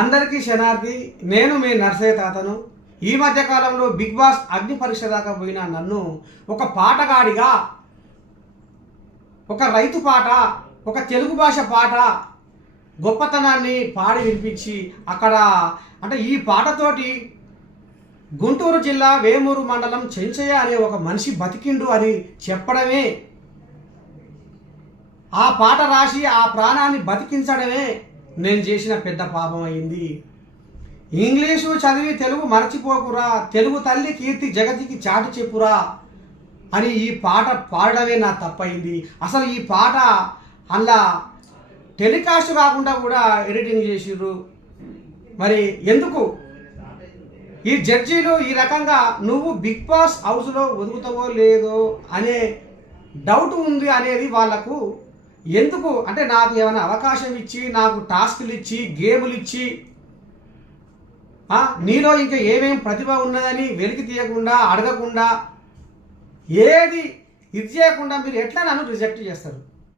అందరికీ శనార్థి. నేను మీ నర్సయ్య తాతను. ఈ మధ్య కాలంలో బిగ్ బాస్ అగ్ని పరీక్ష దాకా పోయిన నన్ను ఒక పాటగాడిగా, ఒక రైతు పాట, ఒక తెలుగు భాష పాట గొప్పతనాన్ని పాడి వినిపించి అక్కడ అంటే ఈ పాటతోటి గుంటూరు జిల్లా వేమూరు మండలం చెంచయ్య అనే ఒక మనిషి బతికిండు అని చెప్పడమే, ఆ పాట రాసి ఆ ప్రాణాన్ని బతికించడమే నేను చేసిన పెద్ద పాపం అయింది. ఇంగ్లీషు చదివి తెలుగు మరచిపోకురా, తెలుగు తల్లి కీర్తి జగతికి చాటి చెప్పురా అని ఈ పాట పాడడమే నా తప్పయింది. అసలు ఈ పాట అలా టెలికాస్ట్ కాకుండా కూడా ఎడిటింగ్ చేసిర్రు. మరి ఎందుకు ఈ జడ్జీలు ఈ రకంగా నువ్వు బిగ్ బాస్ హౌస్లో ఒదుగుతావో లేదో అనే డౌట్ ఉంది అనేది వాళ్ళకు ఎందుకు అంటే నాకు ఏమైనా అవకాశం ఇచ్చి, నాకు టాస్క్లు ఇచ్చి, గేములు ఇచ్చి, నీలో ఇంకా ఏమేం ప్రతిభ ఉన్నదని వెలికి తీయకుండా, అడగకుండా, ఏది ఇది చేయకుండా మీరు ఎట్లా నన్ను రిజెక్ట్ చేస్తారు?